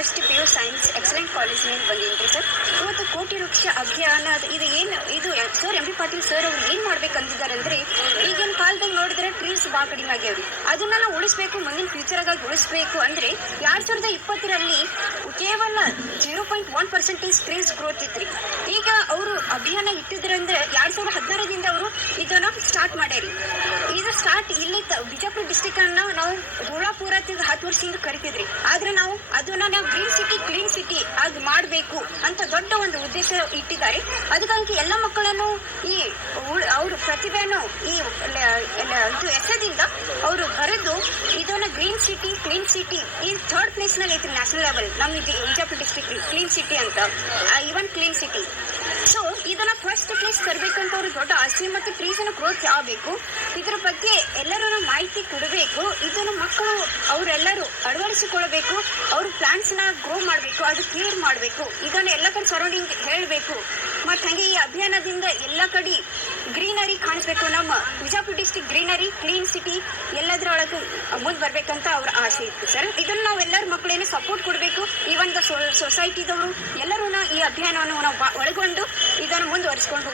First PU science excellent ಕಾಲೇಜಿನಿಂದ ಬಂದಿದ್ರಿ sir. ಇವತ್ತು ಕೋಟಿ ವೃಕ್ಷ ಅಭಿಯಾನ ಇದು ಏನು ಇದು sir M B Patil sir ಅವ್ರು ಏನು ಮಾಡ್ಬೇಕಂತಿದ್ದಾರೆ ಅಂದರೆ, ಈಗಿನ ಕಾಲದಾಗ ನೋಡಿದ್ರೆ ಟ್ರೀಸ್ ಭಾಳ ಕಡಿಮೆ ಆಗ್ಯಾವ್ರಿ. ಅದನ್ನ ನಾವು ಉಳಿಸ್ಬೇಕು, ಮುಂದಿನ ಫ್ಯೂಚರಾಗಾಗಿ ಉಳಿಸ್ಬೇಕು ಅಂದರೆ 2020ರಲ್ಲಿ ಕೇವಲ 0.1% ಟ್ರೀಸ್ ಗ್ರೋತ್ ಇದ್ರಿ. ಈಗ ಅವರು ಅಭಿಯಾನ ಇಟ್ಟಿದ್ರೆ ಅಂದರೆ 2016ದಿಂದ ಅವರು ಇದನ್ನು ಸ್ಟಾರ್ಟ್ ಮಾಡ್ಯಾರಿ. ಇದು ಸ್ಟಾರ್ಟ್ ಇಲ್ಲಿ ಬಿಜಾಪುರ ಡಿಸ್ಟಿಕ್ ಅನ್ನ ನಾವು ಧೂಳಾಪುರ 10 ವರ್ಷದಿಂದ ಕರಿತಿದ್ರಿ. ಆದ್ರೆ ನಾವು ಅದನ್ನ ಗ್ರೀನ್ ಸಿಟಿ ಕ್ಲೀನ್ ಸಿಟಿ ಆಗಿ ಮಾಡಬೇಕು ಅಂತ ದೊಡ್ಡ ಒಂದು ಉದ್ದೇಶ ಇಟ್ಟಿದ್ದಾರೆ. ಅದಕ್ಕಾಗಿ ಎಲ್ಲ ಮಕ್ಕಳನ್ನು ಈ ಅವ್ರ ಪ್ರತಿಭೆಯನ್ನು ಈ ಎಸೆದಿಂದ ಅವರು ಬರೆದು ಇದನ್ನ ಗ್ರೀನ್ ಸಿಟಿ ಕ್ಲೀನ್ ಸಿಟಿ ಈ 3rd ಪ್ಲೇಸ್ ನಲ್ಲಿ ಐತಿ ನ್ಯಾಷನಲ್ ಲೆವೆಲ್ ನಮ್ಮ ಬಿಜಾಪುರ ಡಿಸ್ಟ್ರಿಕ್ಟ್ ಕ್ಲೀನ್ ಸಿಟಿ ಅಂತ, ಇವನ್ ಕ್ಲೀನ್ ಸಿಟಿ. ಸೊ ಇದನ್ನ ಫಸ್ಟ್ ಪ್ಲೇಸ್ ತರಬೇಕಂತ ಅವ್ರಿಗೆ ದೊಡ್ಡ ಆಸೆ. ಮತ್ತು ಟ್ರೀಸ್ನ ಗ್ರೋತ್ ಆಗಬೇಕು, ಇದ್ರ ಬಗ್ಗೆ ಎಲ್ಲರೂ ಮಾಹಿತಿ ಕೊಡಬೇಕು. ಇದನ್ನು ಮಕ್ಕಳು ಅವರೆಲ್ಲರೂ ಅಳವಡಿಸಿಕೊಳ್ಳಬೇಕು. ಅವರು ಪ್ಲಾಂಟ್ಸ್ನ ಗ್ರೋ ಮಾಡಬೇಕು, ಅದು ಕೇರ್ ಮಾಡಬೇಕು. ಇದನ್ನು ಎಲ್ಲ ಕಡೆ ಸರೌಂಡಿಂಗ್ ಹೇಳಬೇಕು. ಮತ್ತು ಹಾಗೆ ಈ ಅಭಿಯಾನದಿಂದ ಎಲ್ಲ ಕಡೆ ಗ್ರೀನರಿ ಕಾಣಿಸ್ಬೇಕು. ನಮ್ಮ Bijapur district greenery clean city ಎಲ್ಲದರೊಳಗೆ ಮುಂದೆ ಬರಬೇಕಂತ ಅವ್ರ ಆಸೆ ಇತ್ತು ಸರ್. ಇದನ್ನು ನಾವು ಎಲ್ಲರ ಮಕ್ಕಳೇನು ಸಪೋರ್ಟ್ ಕೊಡಬೇಕು. ಈ ಒಂದು ಸೊಸೈಟಿದವರು ಎಲ್ಲರೂ ಈ ಅಭಿಯಾನವನ್ನು ನಾವು ಒಳಗೊಂಡು ಇದನ್ನು ಮುಂದುವರಿಸ್ಕೊಂಡು